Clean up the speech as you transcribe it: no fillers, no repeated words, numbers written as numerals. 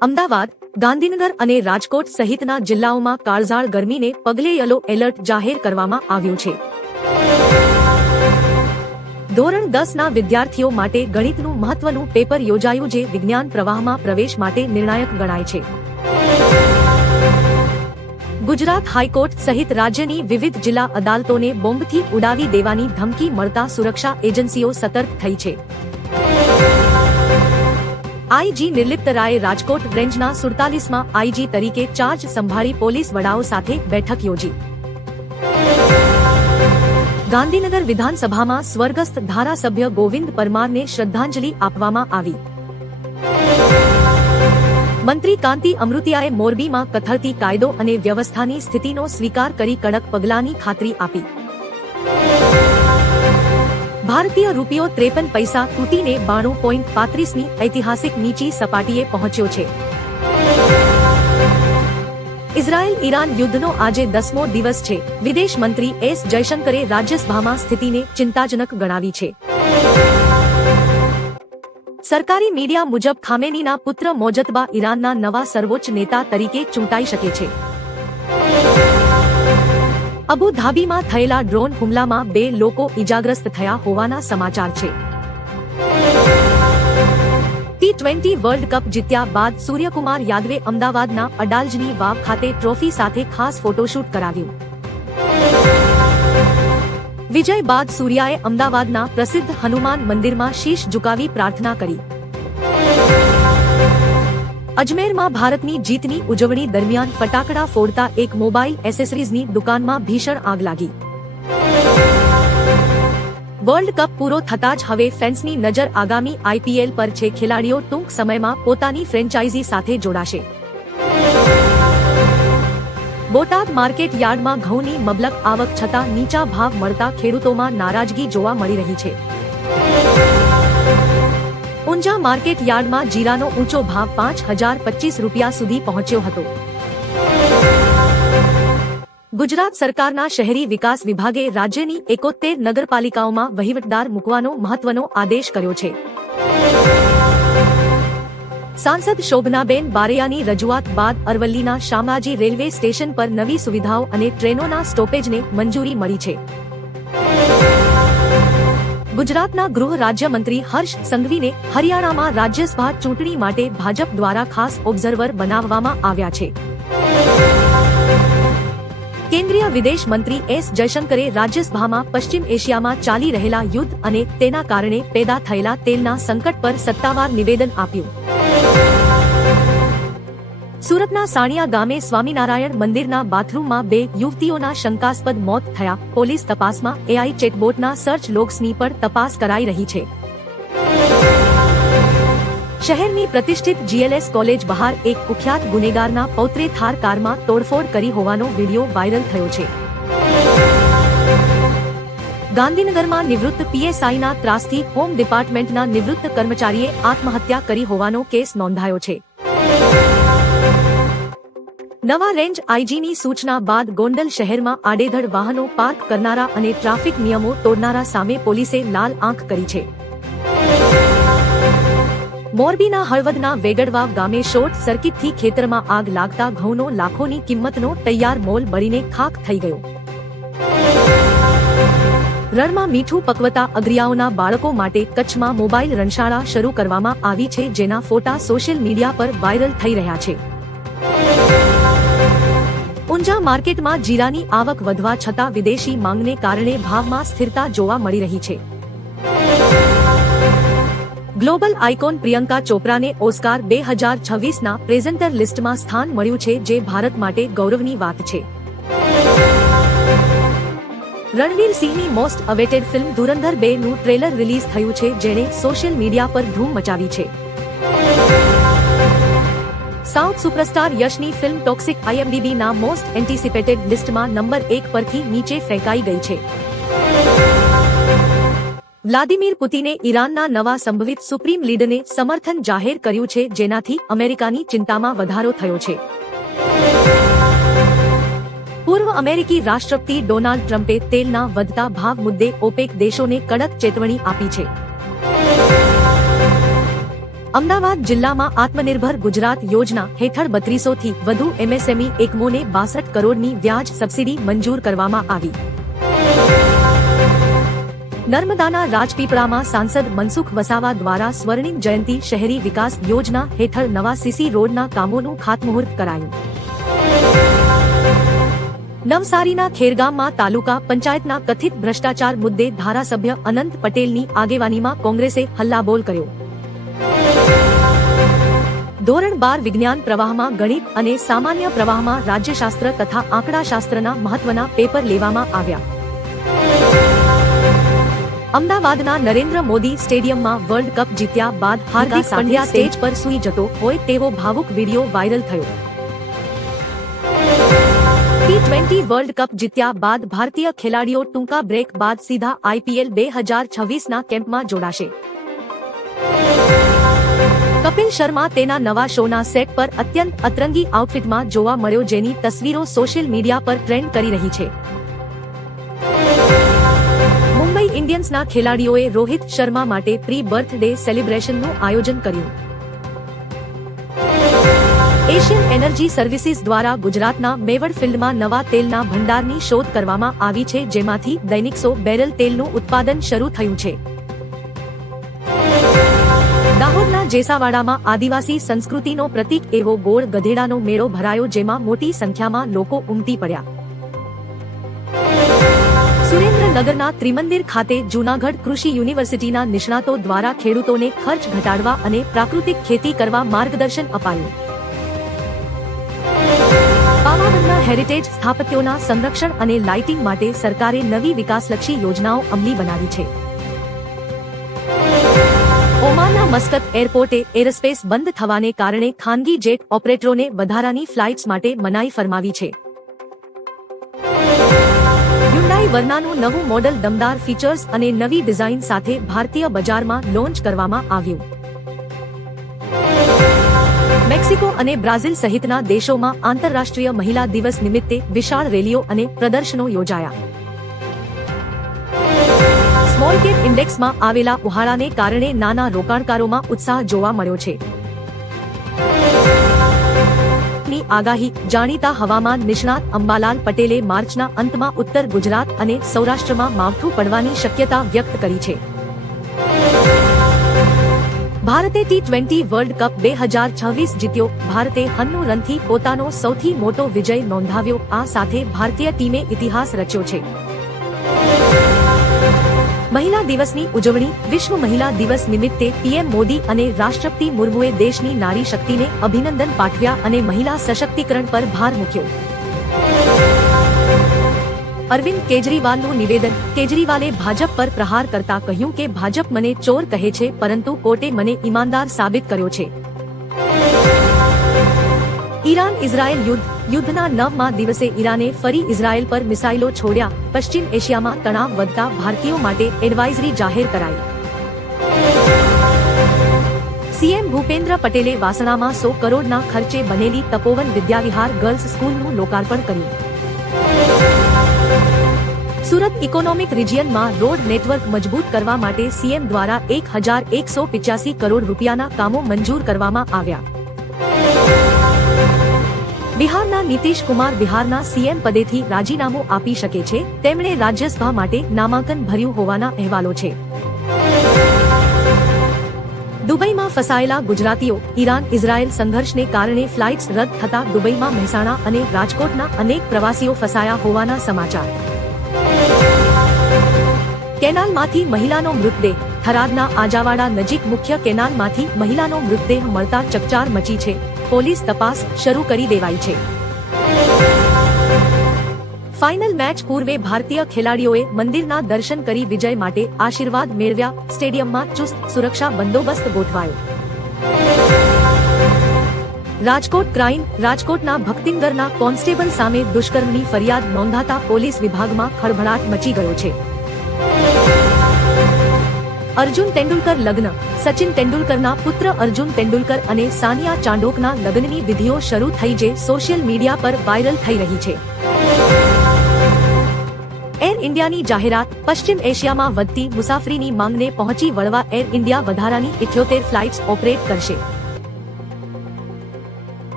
અમદાવાદ, ગાંધીનગર અને રાજકોટ સહિતના જિલ્લાઓમાં કાળઝાળ ગરમીને પગલે યલો એલર્ટ જાહેર કરવામાં આવ્યું છે. ધોરણ 10ના વિદ્યાર્થીઓ માટે ગણિતનું મહત્વનું પેપર યોજાયું જે વિજ્ઞાન પ્રવાહમાં પ્રવેશ માટે નિર્ણાયક ગણાય છે. ગુજરાત હાઈકોર્ટ સહિત રાજ્યની વિવિધ જિલ્લા અદાલતોને બોમ્બથી ઉડાવી દેવાની ધમકી મળતા સુરક્ષા એજન્સીઓ સતર્ક થઈ છે. આઈજી નિર્લિપ્ત રાયે રાજકોટ રેન્જના 47માં આઈજી તરીકે ચાર્જ સંભાળી પોલીસ વડાઓ સાથે બેઠક યોજી. ગાંધીનગર વિધાનસભામાં સ્વર્ગસ્થ ધારાસભ્ય ગોવિંદ પરમારને શ્રદ્ધાંજલિ આપવામાં આવી. મંત્રી કાંતિ અમૃતિયાએ મોરબીમાં કથળતી કાયદો અને વ્યવસ્થાની સ્થિતિનો સ્વીકાર કરી કડક પગલાંની ખાતરી આપી. ભારતીય રૂપિયો 53 પૈસા તૂટીને 92.35ની ઐતિહાસિક નીચી સપાટીએ પહોંચ્યો છે. ઇઝરાયલ ઈરાન યુદ્ધનો આજે 10મો દિવસ છે. વિદેશ મંત્રી એસ જયશંકરે રાજ્યસભામાં સ્થિતિને ચિંતાજનક ગણાવી છે. સરકારી મીડિયા મુજબ ખામેનીના પુત્ર મોજતબા ઈરાનના નવા સર્વોચ્ચ નેતા તરીકે ચૂંટાઈ શકે છે. અબુ ધાબીમાં થયેલા ડ્રોન હુમલામાં 2 લોકો ઇજાગ્રસ્ત થયા હોવાના સમાચાર છે. T20 વર્લ્ડ કપ જીત્યા બાદ સૂર્યકુમાર યાદવે અમદાવાદના અડાલજની વાવ ખાતે ટ્રોફી સાથે ખાસ ફોટોશૂટ કરાવ્યું. વિજય બાદ સૂર્યાએ અમદાવાદના પ્રસિદ્ધ હનુમાન મંદિરમાં શીશ ઝુકાવી પ્રાર્થના કરી. અજમેરમાં ભારતની જીતની ઉજવણી દરમિયાન ફટાકડા ફોડતા એક મોબાઈલ એસેસરીઝની દુકાનમાં ભીષણ આગ લાગી. વર્લ્ડ કપ પૂરો થતાં જ હવે ફેન્સની નજર આગામી આઈપીએલ પર છે. ખેલાડીઓ ટૂંક સમયમાં પોતાની ફ્રેન્ચાઇઝી સાથે જોડાશે. બોટાદ માર્કેટ યાર્ડમાં ઘઉંની મબલક આવક છતાં નીચા ભાવ મળતા ખેડૂતોમાં નારાજગી જોવા મળી રહી છે. ઊંઝા માર્કેટ યાર્ડમાં જીરાનો ઊંચો ભાવ 5025 રૂપિયા સુધી પહોંચ્યો હતો. ગુજરાત સરકારના શહેરી વિકાસ વિભાગે રાજ્યની 71 નગરપાલિકાઓમાં વહીવટદાર મૂકવાનો મહત્વનો આદેશ કર્યો છે. સાંસદ શોભનાબેન બારૈયાની રજૂઆત બાદ અરવલ્લીના શામળાજી રેલવે સ્ટેશન પર નવી સુવિધાઓ અને ટ્રેનોના સ્ટોપેજને મંજૂરી મળી છે. ગુજરાતના ગૃહ રાજ્યમંત્રી હર્ષ સંઘવીને હરિયાણામાં રાજ્યસભા ચૂંટણી માટે ભાજપ દ્વારા ખાસ ઓબ્ઝર્વર બનાવવામાં આવ્યા છે. કેન્દ્રીય વિદેશ મંત્રી એસ જયશંકરે રાજ્યસભામાં પશ્ચિમ એશિયામાં ચાલી રહેલા યુદ્ધ અને તેના કારણે પેદા થયેલા તેલના સંકટ પર સત્તાવાર નિવેદન આપ્યું. સુરતના સાણિયા ગામે સ્વામિનારાયણ મંદિરના બાથરૂમમાં 2 યુવતીઓના શંકાસ્પદ મોત થયા. પોલીસ તપાસમાં એઆઈ ચેટબોટના સર્ચ લોગ્સની પણ તપાસ કરાઈ રહી છે. શહેરની પ્રતિષ્ઠિત જીએલએસ કોલેજ બહાર એક કુખ્યાત ગુનેગારના પૌત્રે થાર કારમાં તોડફોડ કરી હોવાનો વિડીયો વાયરલ થયો છે. ગાંધીનગરમાં નિવૃત્ત પીએસઆઈના ત્રાસથી હોમ ડિપાર્ટમેન્ટના નિવૃત્ત કર્મચારીએ આત્મહત્યા કરી હોવાનો કેસ નોંધાયો છે. નવા રેન્જ આઈજીની સૂચના બાદ ગોંડલ શહેરમાં આડેધડ વાહનો પાર્ક કરનારા અને ટ્રાફિક નિયમો તોડનારા સામે પોલીસે લાલ આંખ કરી છે. મોરબીના હળવદના વેગડવાવ ગામે શોર્ટ સર્કિટથી ખેતરમાં આગ લાગતા ઘઉંનો લાખોની કિંમતનો તૈયાર મોલ બળીને ખાખ થઈ ગયો. રણમાં મીઠું પકવતા અગરિયાઓના બાળકો માટે કચ્છમાં મોબાઈલ રણશાળા શરૂ કરવામાં આવી છે, જેના ફોટા સોશિયલ મીડિયા પર વાયરલ થઈ રહ્યા છે. ઊંઝા માર્કેટમાં જીરાની આવક વધવા છતાં વિદેશી માંગને કારણે ભાવમાં સ્થિરતા જોવા મળી રહી છે. Global icon Priyanka ચોપરાને Oscar 2026ના presenter લિસ્ટમાં સ્થાન મળ્યું છે, જે ભારત માટે ગૌરવની વાત છે. રણવીર સિંહની મોસ્ટ અવેટેડ ફિલ્મ ધુરંધર 2નું ટ્રેલર રિલીઝ થયું છે, જેણે સોશિયલ મીડિયા પર ધૂમ મચાવી છે. South superstar યશની film toxic આઈએમડીબીના most એન્ટિસિપેટેડ લિસ્ટમાં નંબર 1 પરથી નીચે ફેંકાઈ ગઈ છે. વ્લાદિમીર પુતિને ઈરાનના નવા સંભવિત સુપ્રીમ લીડરને સમર્થન જાહેર કર્યું છે, જેનાથી અમેરિકાની ચિંતામાં વધારો થયો છે. પૂર્વ અમેરિકી રાષ્ટ્રપતિ ડોનાલ્ડ ટ્રમ્પે તેલના વધતા ભાવ મુદ્દે ઓપેક દેશોને કડક ચેતવણી આપી છે. અમદાવાદ જિલ્લામાં આત્મનિર્ભર ગુજરાત યોજના હેઠળ 3200 થી વધુ MSME એકમોને 62 કરોડની વ્યાજ સબસિડી મંજૂર કરવામાં આવી. નર્મદાના રાજપીપળામાં સાંસદ મનસુખ વસાવા દ્વારા સ્વર્ણિમ જયંતિ શહેરી વિકાસ યોજના હેઠળ નવા સીસી રોડના કામોનું ખાતમુહૂર્ત કરાયું. નવસારીના ખેરગામમાં તાલુકા પંચાયતના કથિત ભ્રષ્ટાચાર મુદ્દે ધારાસભ્ય અનંત પટેલની આગેવાનીમાં કોંગ્રેસે હલ્લાબોલ કર્યો. ધોરણ 12 વિજ્ઞાન પ્રવાહમાં ગણિત અને સામાન્ય પ્રવાહમાં રાજ્યશાસ્ત્ર તથા આંકડાશાસ્ત્રના મહત્વના પેપર લેવામાં આવ્યા. અમદાવાદના નરેન્દ્ર મોદી સ્ટેડિયમમાં વર્લ્ડ કપ જીત્યા બાદ હાર્દિક પંડ્યા સ્ટેજ પર સૂઈ જતો હોય તેવો ભાવુક વિડીયો વાયરલ થયો. T20 વર્લ્ડ કપ જીત્યા બાદ ભારતીય ખેલાડીઓ ટૂંકા બ્રેક બાદ સીધા IPL 2026ના કેમ્પમાં જોડાશે. કપિલ શર્મા તેના નવા શોના સેટ પર અત્યંત અતરંગી આઉટફિટમાં જોવા મળ્યો, જેની તસવીરો સોશિયલ મીડિયા પર ટ્રેન્ડ કરી રહી છે. મુંબઈ ઇન્ડિયન્સના ખેલાડીઓએ રોહિત શર્મા માટે પ્રી બર્થડે સેલિબ્રેશનનું આયોજન કર્યું. એશિયન એનર્જી સર્વિસીસ દ્વારા ગુજરાતના મેવડ ફિલ્ડમાં નવા તેલના ભંડારની શોધ કરવામાં આવી છે, જેમાંથી દૈનિક 100 બેરલ તેલનું ઉત્પાદન શરૂ થયું છે. દાહોદના જેસાવાડામાં આદિવાસી સંસ્કૃતિનો પ્રતીક એવો ગોળ ગધેડાનો મેળો ભરાયો, જેમાં મોટી સંખ્યામાં લોકો ઉમટી પડ્યા. સુરેન્દ્રનગરના ત્રિમંદિર ખાતે જૂનાગઢ કૃષિ યુનિવર્સિટીના નિષ્ણાતો દ્વારા ખેડૂતોને ખર્ચ ઘટાડવા અને પ્રાકૃતિક ખેતી કરવા માર્ગદર્શન અપાયું. પાવાગઢના હેરિટેજ સ્થાપત્યોના સંરક્ષણ અને લાઇટિંગ માટે સરકારે નવી વિકાસલક્ષી યોજનાઓ અમલી બનાવી છે. ઓમાનના મસ્કત એરપોર્ટે એરસ્પેસ બંધ થવાને કારણે ખાનગી જેટ ઓપરેટરોને વધારાની ફ્લાઇટ્સ માટે મનાઈ ફરમાવી છે. હ્યુન્ડાઈ વર્નાનું નવું મોડલ દમદાર ફીચર્સ અને નવી ડિઝાઇન સાથે ભારતીય બજારમાં લોન્ચ કરવામાં આવ્યું. મેક્સિકો અને બ્રાઝિલ સહિતના દેશોમાં આંતરરાષ્ટ્રીય મહિલા દિવસ નિમિત્તે વિશાળ રેલીઓ અને પ્રદર્શનો યોજાયા. સ્મોલ કેપ ઇન્ડેક્સમાં આવેલા ઉહાળાને કારણે નાના રોકાણકારોમાં ઉત્સાહ જોવા મળ્યો છે. ની આગાહી જાણીતા હવામાન નિષ્ણાત અંબાલાલ પટેલે માર્ચના અંતમાં ઉત્તર ગુજરાત અને સૌરાષ્ટ્રમાં માવઠું પડવાની શક્યતા વ્યક્ત કરી છે. ભારતે T20 વર્લ્ડ કપ 2026 જીત્યો. ભારતે 91 રનથી પોતાનો સૌથી મોટો વિજય નોંધાવ્યો. આ સાથે ભારતીય ટીમે ઇતિહાસ રચ્યો છે. મહિલા દિવસની ઉજવણી. વિશ્વ મહિલા દિવસ નિમિત્તે PM મોદી અને રાષ્ટ્રપતિ મુર્મુએ દેશની નારી શક્તિને અભિનંદન પાઠવ્યા અને મહિલા સશક્તિકરણ પર ભાર મૂક્યો. અરવિંદ કેજરીવાલનું નિવેદન. કેજરીવાલે ભાજપ પર પ્રહાર કરતા કહ્યું કે ભાજપ મને ચોર કહે છે, પરંતુ કોર્ટે મને ઈમાનદાર સાબિત કર્યો છે. ઈરાન ઇઝરાયલ યુદ્ધના 9મા દિવસે ઈરાને ફરી ઇઝરાયલ પર મિસાઇલો છોડ્યા. પશ્ચિમ એશિયામાં તણાવ વધતા ભારતીયો માટે એડવાઇઝરી જાહેર કરાઈ. CM ભૂપેન્દ્ર પટેલે વાસણામાં 100 કરોડના ખર્ચે બનેલી તપોવન વિદ્યાવિહાર ગર્લ્સ સ્કૂલનું લોકાર્પણ કર્યું. સુરત ઇકોનોમિક રિજિયનમાં રોડ નેટવર્ક મજબૂત કરવા માટે CM દ્વારા 1185 કરોડ રૂપિયાના કામો મંજૂર કરવામાં આવ્યા. બિહારના નીતિશ કુમાર બિહારના CM પદેથી રાજીનામું આપી શકે છે. તેમણે રાજ્યસભા માટે નામાંકન ભર્યું હોવાના અહેવાલો છે. દુબઈમાં ફસાયેલા ગુજરાતીઓ. ઈરાન ઇઝરાયલ સંઘર્ષને કારણે ફ્લાઇટ્સ રદ થતા દુબઈમાં મહેસાણા અને રાજકોટના અનેક પ્રવાસીઓ ફસાયા હોવાના સમાચાર. કેનાલમાંથી મહિલાનો મૃતદેહ. થરાદના આજાવાડા નજીક મુખ્ય કેનાલમાંથી મહિલાનો મૃતદેહ મળતા ચકચાર મચી છે. પોલીસ તપાસ શરૂ કરી દેવાઈ છે. ફાઇનલ મેચ પૂર્વે ભારતીય ખેલાડીઓએ મંદિરના દર્શન કરી વિજય માટે આશીર્વાદ મેળવ્યા. સ્ટેડિયમમાં ચુસ્ત સુરક્ષા બંદોબસ્ત ગોઠવાયો. રાજકોટ ક્રાઇમ. રાજકોટના ભક્તિનગરના કોન્સ્ટેબલ સામે દુષ્કર્મની ફરિયાદ નોંધાતા પોલીસ વિભાગમાં ખળભળાટ મચી ગયો છે. અર્જુન તેંડુલકર લગ્ન. સચિન તેંડુલકરના પુત્ર અર્જુન તેંડુલકર અને સાનિયા ચાંડોકના લગ્નની વિધિઓ શરૂ થઈ, જે સોશિયલ મીડિયા પર વાયરલ થઈ રહી છે. એર ઇન્ડિયાની જાહેરાત. પશ્ચિમ એશિયામાં વધતી મુસાફરીની માંગને પહોંચી વળવા એર ઇન્ડિયા વધારાની 78 ફ્લાઇટ્સ ઓપરેટ કરશે.